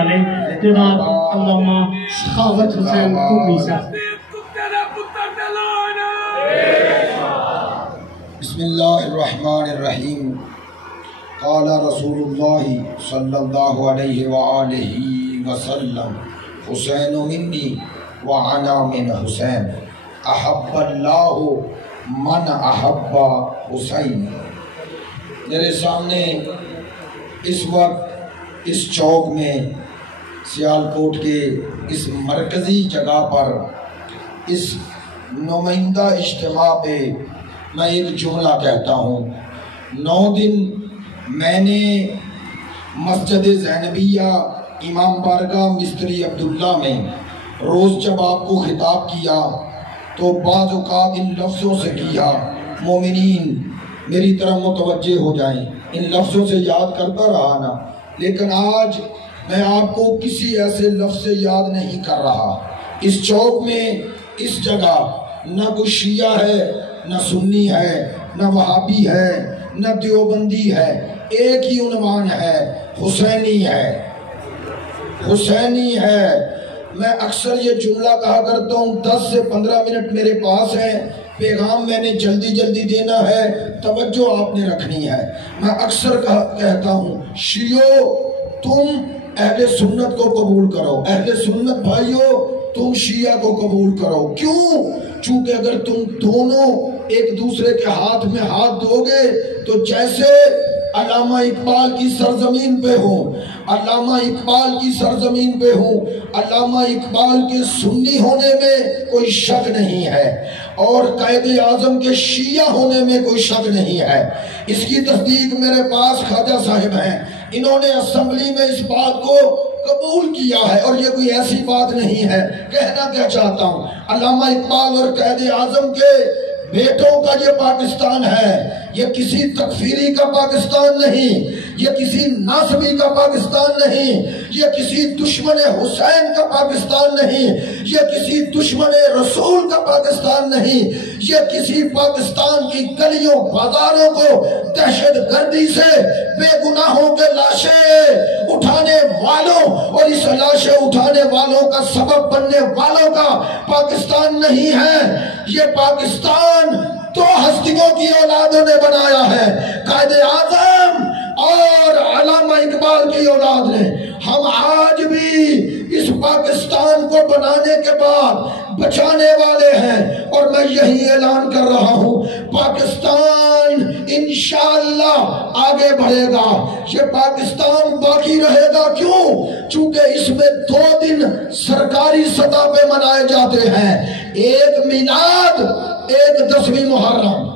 والے جناب علامہ سخاوت حسین قمی صاحب۔ بسم اللہ الرحمن الرحیم۔ قال رسول اللہ صلی اللہ علیہ وآلہ وسلم حسین منی وعنا من حسین احب اللہ من احب حسین۔ میرے سامنے اس وقت اس چوک میں سیالکوٹ کے اس مرکزی جگہ پر اس نمائندہ اجتماع پہ میں ایک جملہ کہتا ہوں۔ 9 دن میں نے مسجد زینبیہ امام بارگاہ مستری عبداللہ میں روز جب آپ کو خطاب کیا تو بعض اوقات ان لفظوں سے کیا، مومنین میری طرف متوجہ ہو جائیں، ان لفظوں سے یاد کرتا رہا نا، لیکن آج میں آپ کو کسی ایسے لفظ سے یاد نہیں کر رہا۔ اس چوک میں اس جگہ نہ کوئی شیعہ ہے، نہ سنی ہے، نہ وہابی ہے، نہ دیوبندی ہے، ایک ہی عنوان ہے، حسینی ہے، حسینی ہے۔ میں اکثر یہ جملہ کہا کرتا ہوں، 10 سے 15 منٹ میرے پاس ہیں، پیغام میں نے جلدی جلدی دینا ہے، توجہ آپ نے رکھنی ہے۔ میں اکثر کہتا ہوں، شیعو تم اہل سنت کو قبول کرو، اہل سنت بھائیو تم شیعہ کو قبول کرو۔ کیوں؟ چونکہ اگر تم دونوں ایک دوسرے کے ہاتھ میں ہاتھ دو گے تو جیسے علامہ اقبال کی سرزمین پہ ہوں، علامہ اقبال کی سرزمین پہ ہوں، علامہ اقبال کے سنی ہونے میں کوئی شک نہیں ہے اور قائد اعظم کے شیعہ ہونے میں کوئی شک نہیں ہے۔ اس کی تصدیق میرے پاس خواجہ صاحب ہیں، انہوں نے اسمبلی میں اس بات کو قبول کیا ہے، اور یہ کوئی ایسی بات نہیں ہے۔ کہنا کیا چاہتا ہوں، علامہ اقبال اور قائد اعظم کے بیٹوں کا یہ پاکستان ہے، یہ کسی تکفیری کا پاکستان نہیں، یہ کسی ناصبی کا پاکستان نہیں، یہ کسی دشمن حسین کا پاکستان نہیں، یہ کسی دشمن رسول کا پاکستان نہیں، یہ کسی پاکستان کی گلیوں بازاروں کو دہشت گردی سے بے گناہوں کے لاشیں اٹھانے والوں اور اس لاشیں اٹھانے والوں کا سبب بننے والوں کا پاکستان نہیں ہے۔ یہ پاکستان دو ہستیوں کی اولادوں نے بنایا ہے، قائد اعظم اور علامہ اقبال کی اولاد نے۔ ہم آج بھی اس پاکستان کو بنانے کے بعد بچانے والے ہیں، اور میں یہی اعلان کر رہا ہوں، پاکستان انشاءاللہ آگے بڑھے گا، یہ پاکستان باقی رہے گا۔ کیوں؟ چونکہ اس میں 2 دن سرکاری سطح پہ منائے جاتے ہیں، ایک میلاد، ایک 10ویں محرم،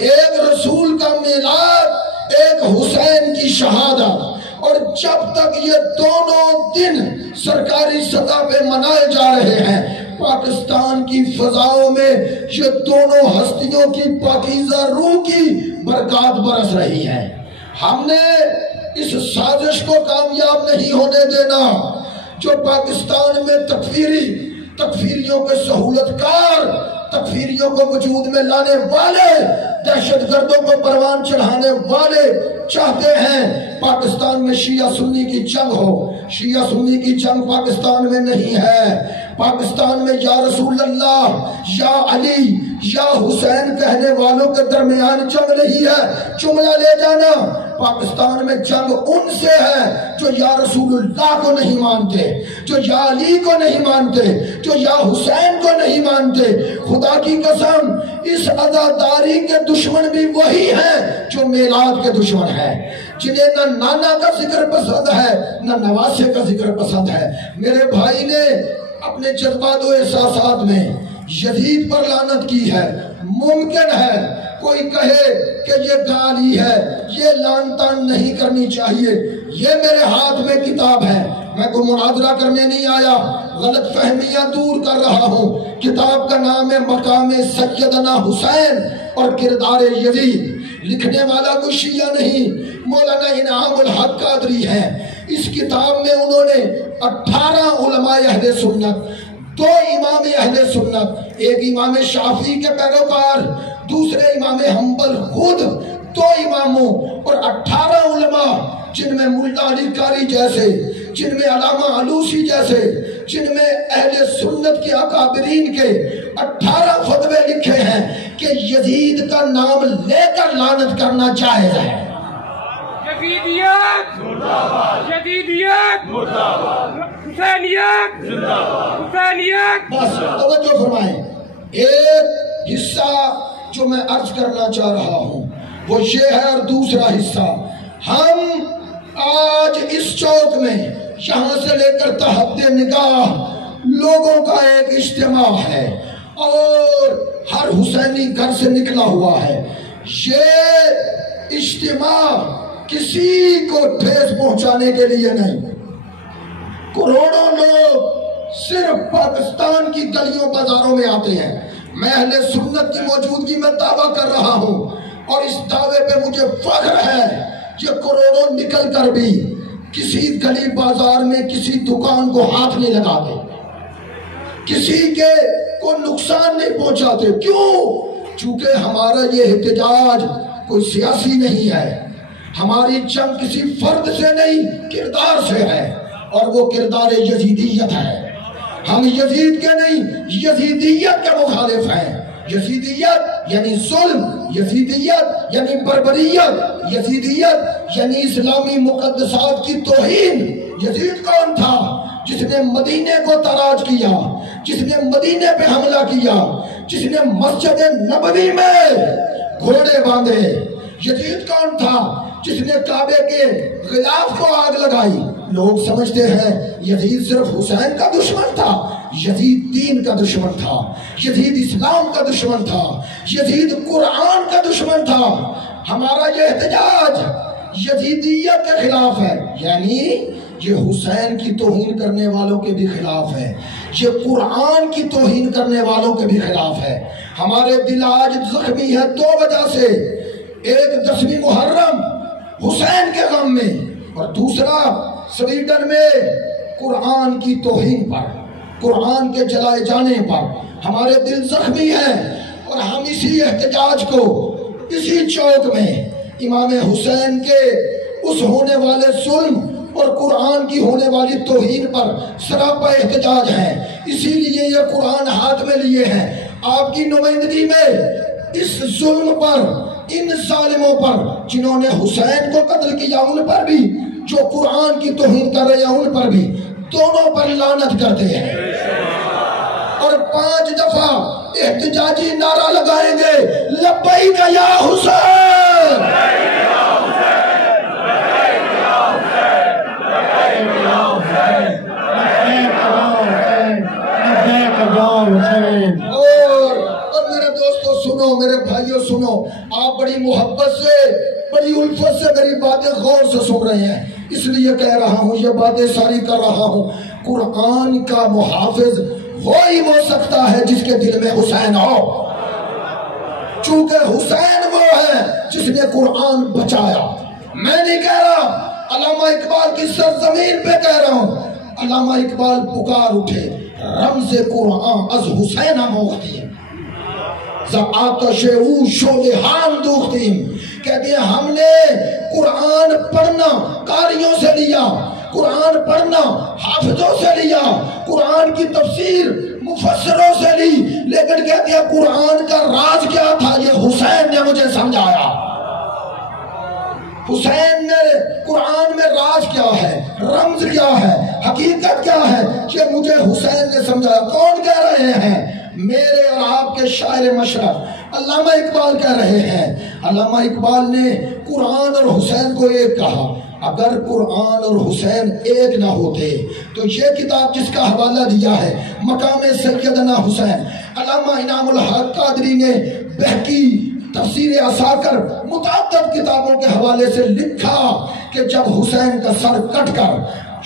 ایک رسول کا میلاد، ایک حسین کی شہادت۔ اور جب تک یہ دونوں دن سرکاری سطح پہ منائے جا رہے ہیں، پاکستان کی فضاؤں میں یہ دونوں ہستیوں کی پاکیزہ روح کی برکات برس رہی ہیں۔ ہم نے اس سازش کو کامیاب نہیں ہونے دینا جو پاکستان میں تکفیریوں کے سہولت کار، تکفیریوں کو وجود میں لانے والے، دہشت گردوں کو پروان چڑھانے والے چاہتے ہیں پاکستان میں شیعہ سنی کی جنگ ہو۔ شیعہ سنی کی جنگ پاکستان میں نہیں ہے۔ پاکستان میں یا رسول اللہ، یا علی، یا حسین کہنے والوں کے درمیان جنگ نہیں ہے۔ جملہ لے جانا، پاکستان میں جنگ ان سے ہے جو یا رسول اللہ کو نہیں مانتے، جو یا علی کو نہیں مانتے، جو یا حسین کو نہیں مانتے۔ خدا کی قسم، اس عزاداری کے دشمن بھی وہی ہیں جو میلاد کے دشمن ہیں، جنہیں نہ نانا کا ذکر پسند ہے نہ نواسے کا ذکر پسند ہے۔ میرے بھائی نے اپنے جذبات و احساسات میں یزید پر لعنت کی ہے۔ ممکن ہے کوئی کہے کہ یہ گالی ہے، یہ لعن طعن نہیں کرنی چاہیے۔ یہ میرے ہاتھ میں کتاب ہے، میں کوئی مناظرہ کرنے نہیں آیا، غلط فہمیاں دور کر رہا ہوں۔ کتاب کا نام ہے مقام سیدنا حسین اور کردار یزید۔ لکھنے والا کوئی شیعہ نہیں، مولانا انعام الحق قادری ہے۔ اس کتاب میں انہوں نے 18 علماء اہل سنت، 2 امام اہل سنت، ایک امام شافعی کے پیروکار، دوسرے امام حنبل، خود 2 اماموں اور 18 علماء جن میں ملا علی قاری جیسے، جن میں علامہ علوسی جیسے، جن میں اہل سنت کے اکابرین کے 18 فتوے لکھے ہیں کہ یزید کا نام لے کر لعنت کرنا جائز ہے۔ یزیدیت یزیدیت حسینیت حسینیت۔ بس توجہ فرمائیں، ایک حصہ جو میں عرض کرنا چاہ رہا ہوں وہ یہ ہے، اور دوسرا حصہ ہم آج اس چوک میں یہاں سے لے کر تحت نگاہ لوگوں کا ایک اجتماع ہے، اور ہر حسینی گھر سے نکلا ہوا ہے۔ یہ اجتماع کسی کو ٹھیس پہنچانے کے لیے نہیں، کروڑوں لوگ صرف پاکستان کی گلیوں بازاروں میں آتے ہیں۔ میں اہل سنت کی موجودگی میں دعویٰ کر رہا ہوں، اور اس دعوے پہ مجھے فخر ہے کہ کروڑوں نکل کر بھی کسی گلی بازار میں کسی دکان کو ہاتھ نہیں لگاتے، کسی کے کو نقصان نہیں پہنچاتے۔ کیوں؟ چونکہ ہمارا یہ احتجاج کوئی سیاسی نہیں ہے، ہماری جنگ کسی فرد سے نہیں، کردار سے ہے، اور وہ کردار یزیدیت ہے۔ ہم یزید کے نہیں، یزیدیت کے مخالف ہیں۔ یزیدیت یعنی ظلم، یزیدیت یعنی بربریت، یزیدیت یعنی اسلامی مقدسات کی توہین۔ یزید کون تھا؟ جس نے مدینے کو تاراج کیا، جس نے مدینے پہ حملہ کیا، جس نے مسجد نبوی میں گھوڑے باندھے۔ یزید کون تھا؟ جس نے کعبے کے غلاف کو آگ لگائی۔ لوگ سمجھتے ہیں یزید صرف حسین کا دشمن تھا، یزید دین کا دشمن تھا، یزید اسلام کا دشمن تھا، یزید قرآن کا دشمن تھا۔ ہمارا یہ احتجاج یزیدیت کے خلاف ہے، یعنی یہ حسین کی توہین کرنے والوں کے بھی خلاف ہے، یہ قرآن کی توہین کرنے والوں کے بھی خلاف ہے۔ ہمارے دل آج زخمی ہے دو وجہ سے، ایک 10ویں محرم حسین کے غم میں، اور دوسرا سویڈن میں قرآن کی توہین پر، قرآن کے جلائے جانے پر ہمارے دل زخمی ہیں، اور ہم اسی احتجاج کو اسی چوک میں امام حسین کے اس ہونے والے ظلم اور قرآن کی ہونے والی توہین پر سراپا احتجاج ہے۔ اسی لیے یہ قرآن ہاتھ میں لیے ہیں، آپ کی نمائندگی میں اس ظلم پر، ان ظالموں پر جنہوں نے حسین کو قتل کیا ان پر بھی، جو قرآن کی توہین کر رہے ہیں ان پر بھی، دونوں پر لعنت کرتے ہیں، اور 5 دفعہ احتجاجی نعرہ لگائیں گے، لبیک یا حسین، اور میرے دوستو سنو، میرے بھائیوں سنو، آپ بڑی محبت سے، بڑی الفت سے میری باتیں غور سے سن رہے ہیں، اس لیے کہہ رہا ہوں، یہ باتیں ساری کر رہا ہوں۔ قرآن کا محافظ وہی ہو سکتا ہے جس کے دل میں حسین ہو، چونکہ حسین وہ ہے جس نے قرآن بچایا۔ میں نہیں کہہ رہا، علامہ اقبال کی سرزمین پہ کہہ رہا ہوں، علامہ اقبال پکار اٹھے، رمز قرآن از حسین موختیم، ز آتش او شعلہان دوختیم۔ کہتے ہیں ہم نے قرآن پڑھنا قاریوں سے لیا، قرآن پڑھنا حافظوں سے لیا، قرآن کی تفسیر مفسروں سے لی، لیکن کہتے ہیں قرآن کا راز کیا تھا یہ حسین نے مجھے سمجھایا۔ حسین نے قرآن میں راز کیا ہے، رمز کیا ہے، حقیقت کیا ہے، یہ مجھے حسین نے سمجھایا۔ کون کہہ رہے ہیں؟ میرے اور آپ کے شاعر مشرق علامہ اقبال کہہ رہے ہیں۔ علامہ اقبال نے قرآن اور حسین کو ایک کہا۔ اگر قرآن اور حسین ایک نہ ہوتے تو یہ کتاب جس کا حوالہ دیا ہے مقام سیدنا حسین، علامہ انعام الحق قادری نے بہکی تفسیر عساکر متعدد کتابوں کے حوالے سے لکھا کہ جب حسین کا سر کٹ کر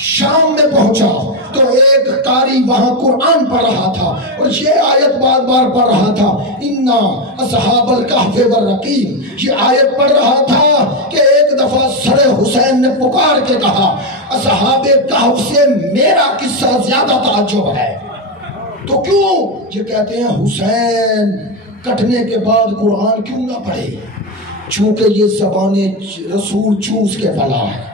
شام میں پہنچا تو ایک قاری وہاں قرآن پڑھ رہا تھا اور یہ آیت بار بار پڑھ رہا تھا، اِنَّا أَصْحَابَ الْكَهْفِ وَالرَّقِيمِ۔ یہ آیت پڑھ رہا تھا کہ ایک دفعہ سر حسین نے پکار کے کہا، اصحاب کہف سے میرا قصہ زیادہ تعجب ہے۔ تو کیوں؟ یہ کہتے ہیں حسین کٹنے کے بعد قرآن کیوں نہ پڑھے؟ چونکہ یہ زبان رسول چوس کے پلا ہے۔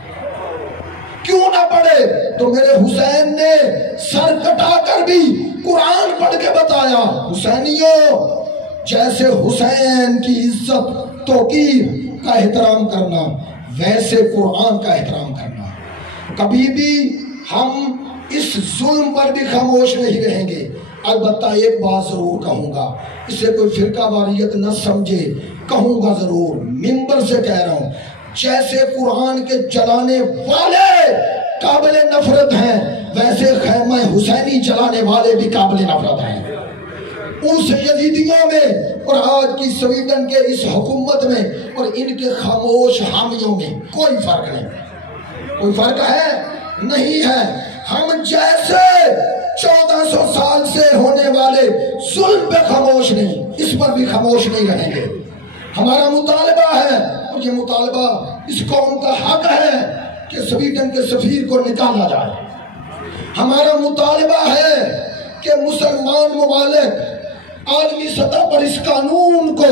کیوں نہ پڑھے تو میرے حسین نے سر کٹا کر بھی قرآن پڑھ کے بتایا، حسینیوں جیسے حسین کی عزت توقیر کا احترام کرنا، ویسے قرآن کا احترام کرنا۔ کبھی بھی ہم اس ظلم پر بھی خاموش نہیں رہیں گے۔ البتہ ایک بات ضرور کہوں گا، اسے کوئی فرقہ واریت نہ سمجھے، کہوں گا ضرور، منبر سے کہہ رہا ہوں، جیسے قرآن کے جلانے والے قابل نفرت ہیں، ویسے خیمہ حسینی جلانے والے بھی قابل نفرت ہیں۔ اس یزیدیوں میں اور آج کی سویڈن کے اس حکومت میں اور ان کے خاموش حامیوں میں کوئی فرق نہیں۔ کوئی فرق ہے؟ نہیں ہے۔ ہم جیسے 1400 سال سے ہونے والے ظلم پہ خاموش نہیں، اس پر بھی خاموش نہیں رہیں گے۔ ہمارا مطالبہ ہے، اور یہ مطالبہ اس قوم کا حق ہے کہ سویڈن کے سفیر کو نکالا جائے۔ ہمارا مطالبہ ہے کہ مسلمان ممالک عالمی سطح پر اس قانون کو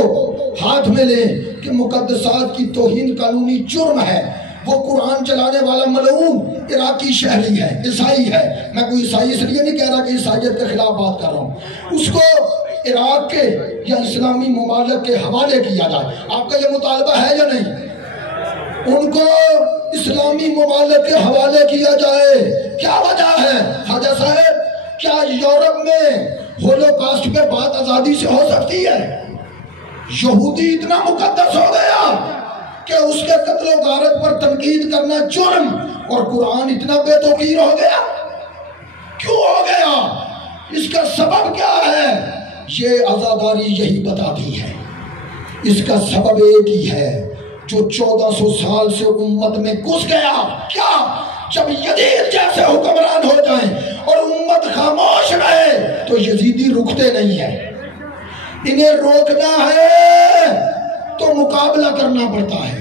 ہاتھ میں لیں کہ مقدسات کی توہین قانونی جرم ہے۔ وہ قرآن چلانے والا ملعون عراقی شہری ہے، عیسائی ہے، میں کوئی عیسائی اس لیے نہیں کہہ رہا کہ عیسائیت کے خلاف بات کر رہا ہوں، اس کو عراق کے یا اسلامی ممالک کے حوالے کیا جائے۔ آپ کا یہ مطالبہ ہے یا نہیں؟ ان کو اسلامی ممالک کے حوالے کیا جائے۔ کیا وجہ ہے خواجہ صاحب؟ کیا یورپ میں ہولوکاسٹ پہ بات آزادی سے ہو سکتی ہے؟ یہودی اتنا مقدس ہو گیا کہ اس کے قتل و غارت پر تنقید کرنا جرم، اور قرآن اتنا بے توقیر ہو گیا؟ کیوں ہو گیا؟ اس کا سبب کیا ہے؟ یہ عزاداری یہی بتاتی ہے۔ اس کا سبب ایک ہی ہے جو 1400 سال سے امت میں گھس گیا۔ کیا؟ جب یزید جیسے حکمران ہو جائیں اور امت خاموش رہے تو یزیدی رکتے نہیں ہیں۔ انہیں روکنا ہے تو مقابلہ کرنا پڑتا ہے،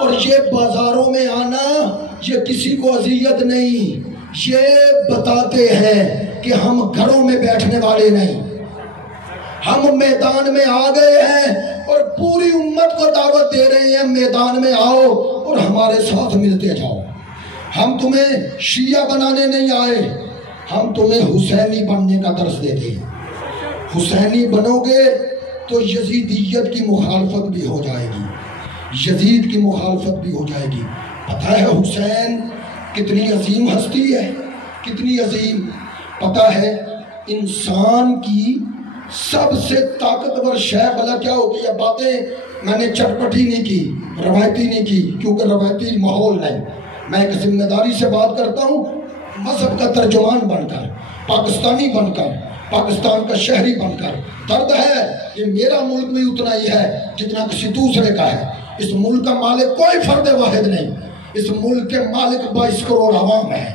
اور یہ بازاروں میں آنا یہ کسی کو اذیت نہیں، یہ بتاتے ہیں کہ ہم گھروں میں بیٹھنے والے نہیں، ہم میدان میں آ گئے ہیں اور پوری امت کو دعوت دے رہے ہیں، میدان میں آؤ اور ہمارے ساتھ ملتے جاؤ۔ ہم تمہیں شیعہ بنانے نہیں آئے، ہم تمہیں حسینی بننے کا درس دیتے ہیں۔ حسینی بنو گے تو یزیدیت کی مخالفت بھی ہو جائے گی، یزید کی مخالفت بھی ہو جائے گی۔ پتہ ہے حسین کتنی عظیم ہستی ہے، کتنی عظیم؟ پتہ ہے انسان کی سب سے طاقتور شے بلا کیا ہوتی ہے؟ باتیں میں نے چٹپٹی نہیں کی، روایتی نہیں کی، کیونکہ روایتی ماحول نہیں۔ میں ایک ذمہ داری سے بات کرتا ہوں، مذہب کا ترجمان بن کر، پاکستانی بن کر، پاکستان کا شہری بن کر۔ درد ہے کہ میرا ملک بھی اتنا ہی ہے جتنا کسی دوسرے کا ہے۔ اس ملک کا مالک کوئی فرد واحد نہیں، اس ملک کے مالک 22 کروڑ عوام ہے۔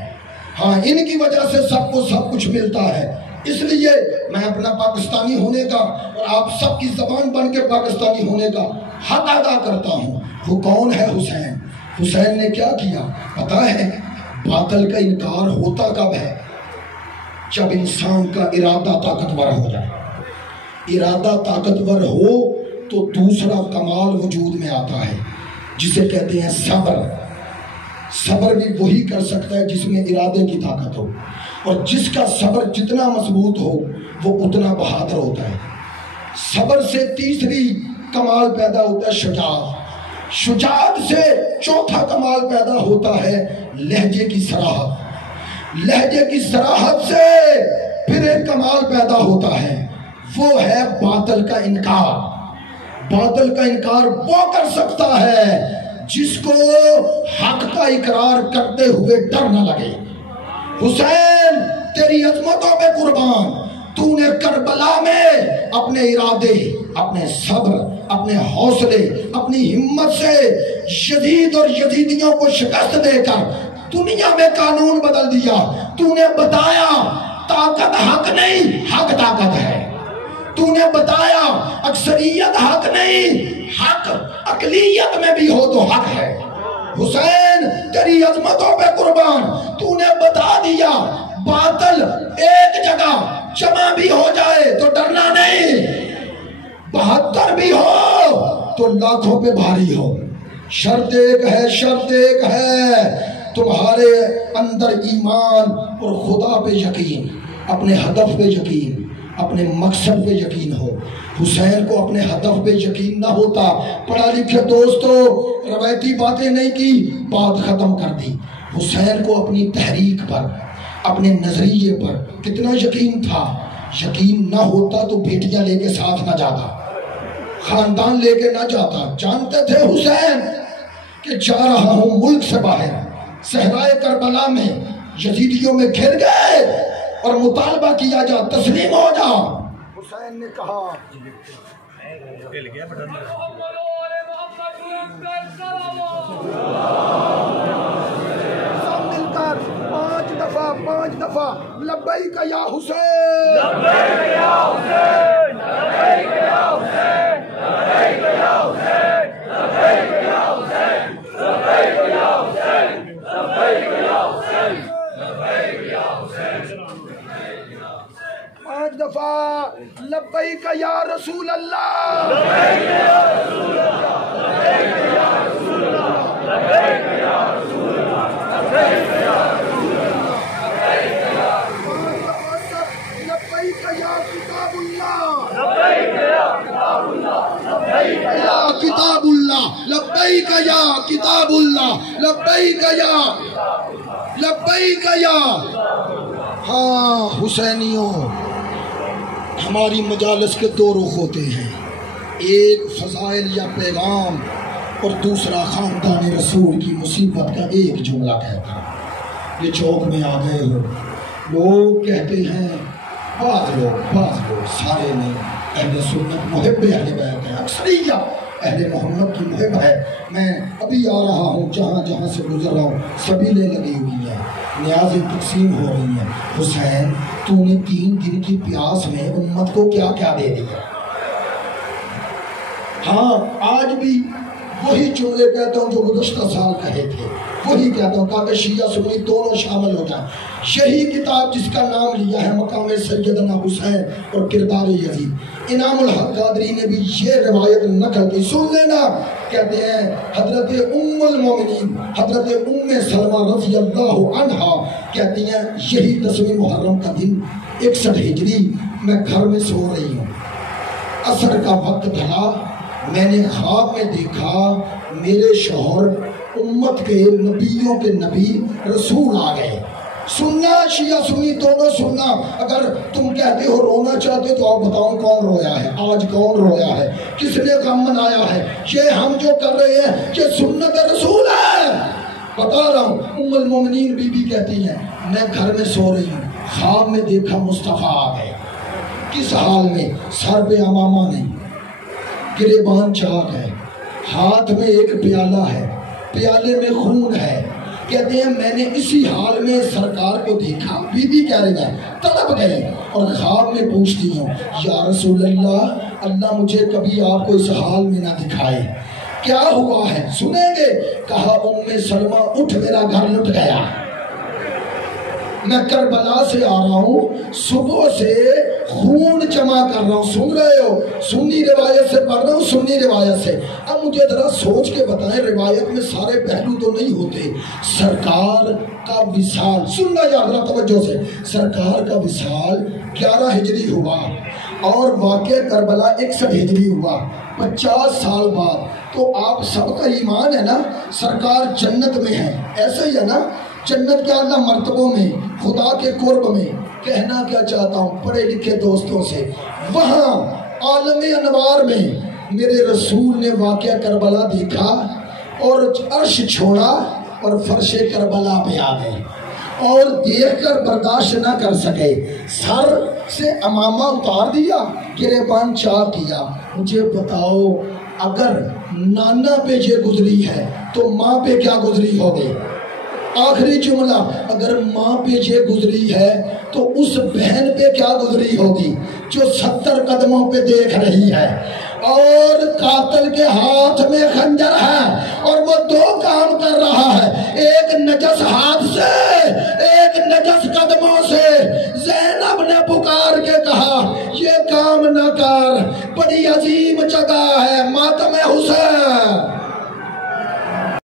ہاں، ان کی وجہ سے سب کو سب کچھ ملتا ہے۔ اس لیے میں اپنا پاکستانی ہونے کا اور آپ سب کی زبان بن کے پاکستانی ہونے کا حق ادا کرتا ہوں۔ وہ کون ہے؟ حسین۔ حسین نے کیا کیا پتہ ہے؟ باطل کا انکار ہوتا کب ہے؟ جب انسان کا ارادہ طاقتور ہو جائے۔ ارادہ طاقتور ہو تو دوسرا کمال وجود میں آتا ہے جسے کہتے ہیں صبر۔ صبر بھی وہی کر سکتا ہے جس میں ارادے کی طاقت ہو، اور جس کا صبر جتنا مضبوط ہو وہ اتنا بہادر ہوتا ہے۔ صبر سے تیسری کمال پیدا ہوتا ہے شجاعت، شجاعت سے چوتھا کمال پیدا ہوتا ہے لہجے کی صراحت، لہجے کی صراحت سے پھر ایک کمال پیدا ہوتا ہے، وہ ہے باطل کا انکار۔ باطل کا انکار وہ کر سکتا ہے جس کو حق کا اقرار کرتے ہوئے ڈر نہ لگے۔ حسین تیری عظمتوں پہ قربان، تو نے کربلا میں اپنے ارادے، اپنے صبر، اپنے حوصلے، اپنی ہمت سے یزید اور یزیدیوں کو شکست دے کر دنیا میں قانون بدل دیا۔ تو نے بتایا طاقت حق نہیں، حق طاقت ہے۔ تو نے بتایا اکثریت حق نہیں، حق اقلیت میں بھی ہو تو حق ہے۔ حسین تیری عظمتوں پہ قربان، تو نے بتا دیا باطل ایک جگہ جمع بھی ہو جائے تو ڈرنا نہیں، 72 بھی ہو تو لاکھوں پہ بھاری ہو۔ شرط ایک ہے، شرط ایک ہے، تمہارے اندر ایمان اور خدا پہ یقین، اپنے ہدف پہ یقین، اپنے مقصد پہ یقین ہو۔ حسین کو اپنے ہدف پہ یقین نہ ہوتا، پڑھا لکھے دوستو روایتی باتیں نہیں کی، بات ختم کر دی۔ حسین کو اپنی تحریک پر، اپنے نظریے پر کتنا یقین تھا۔ یقین نہ ہوتا تو بیٹیاں لے کے ساتھ نہ جاتا، خاندان لے کے نہ جاتا۔ جانتے تھے حسین کہ جا رہا ہوں ملک سے باہر، صحرائے کربلا میں یزیدیوں میں گھر گئے اور مطالبہ کیا جا تسلیم ہو جا۔ حسین نے کہا سب مل کر 5 دفعہ لبیک یا حسین، لبیک یا حسین، لبیک یا حسین، لبیک یا حسین، لبیک یا حسین، لبیک یا حسین، لبیک یا حسین، لبیک یا حسین، 5 دفعہ لبیک یا رسول اللہ، لبیک یا رسول اللہ، لبیک یا رسول اللہ، لبیک یا رسول اللہ، لبیک یا رسول اللہ، لبیک یا لبیک یا کتاب اللہ، لبیک یا کتاب اللہ، لبیک یا کتاب اللہ، لبیک یا کتاب اللہ، لبیک یا لبیک یا۔ ہاں حسینیوں، ہماری مجالس کے 2 رخ ہوتے ہیں، ایک فضائل یا پیغام اور دوسرا خاندان رسول کی مصیبت کا ایک جملہ کہتا۔ یہ چوک میں آ گئے ہو، لوگ کہتے ہیں، بعض لوگ سارے نہیں، اہل سنت محب اہل بیت ہے، اکثریت اہل محمد کی محب ہے۔ میں ابھی آ رہا ہوں، جہاں سے گزر رہا ہوں سبیلیں لگی ہوئی ہیں، نیازیں تقسیم ہو رہی ہیں۔ حسین تو نے 3 دن کی پیاس میں امت کو کیا کیا دے دیا۔ ہاں آج بھی وہی جملے کہتا ہوں جو گزشتہ سال کہے تھے، وہی کہتا ہوں تاکہ شیعہ سنی دونوں شامل ہو جائیں۔ یہی کتاب جس کا نام لیا ہے مقام سیدنا حسین اور کردار یزید، انعام الحق قادری نے بھی یہ روایت نقل کی، سن لینا۔ کہتے ہیں حضرت ام المومنین حضرت ام سلمہ رضی اللہ عنہا کہتی ہیں یہی 10 محرم کا دن 61 ہجری میں گھر میں سو رہی ہوں، عصر کا وقت ڈھلا، میں نے خواب میں دیکھا میرے شوہر امت کے نبیوں کے نبی رسول آ گئے۔ سننا شیعہ سنی دونوں سننا، اگر تم کہتے ہو رونا چاہتے تو آپ بتاؤ کون رویا ہے، آج کون رویا ہے، کس نے غم منایا ہے؟ یہ ہم جو کر رہے ہیں یہ سنت رسول ہے، بتا رہا ہوں۔ ام المومنین بی بی کہتی ہیں میں گھر میں سو رہی ہوں، خواب میں دیکھا مصطفیٰ آ گئے۔ کس حال میں؟ سر پہ امامہ نہیں، گریبان چاک ہے، ہاتھ میں ایک پیالہ ہے، پیالے میں خون ہے۔ کہتے ہیں میں نے اسی حال میں سرکار کو دیکھا، بی بی کہہ رہی ہے تڑپ گئے اور خواب میں پوچھتی ہوں یا رسول اللہ، اللہ مجھے کبھی آپ کو اس حال میں نہ دکھائے، کیا ہوا ہے سنیں گے؟ کہا ام سلمہ اٹھ میرا گھر لٹ گیا، میں کربلا سے آ رہا ہوں، صبح سے خون جمع کر رہا ہوں، سن رہے ہو؟ سنی روایت سے پڑھ رہا ہوں، سنی روایت سے۔ اب مجھے ذرا سوچ کے بتائیں، روایت میں سارے پہلو تو نہیں ہوتے۔ سرکار کا وصال سننا یاد رہا توجہ سے، سرکار کا وصال 11 ہجری ہوا اور واقع کربلا 61 ہجری ہوا، 50 سال بعد۔ تو آپ سب کا ایمان ہے نا سرکار جنت میں ہے، ایسا ہی ہے نا؟ جنت کے اعلیٰ مرتبوں میں، خدا کے قرب میں۔ کہنا کیا چاہتا ہوں پڑھے لکھے دوستوں سے، وہاں عالم انوار میں میرے رسول نے واقعہ کربلا دیکھا اور عرش چھوڑا اور فرش کربلا پہ آ گئے اور دیکھ کر برداشت نہ کر سکے، سر سے امامہ اتار دیا، گریبان چاک کیا۔ مجھے بتاؤ اگر نانا پہ یہ گزری ہے تو ماں پہ کیا گزری ہوگی؟ آخری جملہ، اگر ماں پہ یہ گزری ہے تو اس بہن پہ کیا گزری ہوگی جو 70 قدموں پہ دیکھ رہی ہے اور قاتل کے ہاتھ میں خنجر ہے اور وہ 2 کام کر رہا ہے، ایک نجس ہاتھ سے ایک نجس قدموں سے۔ زینب نے پکار کے کہا یہ کام نہ کر، بڑی عظیم جگہ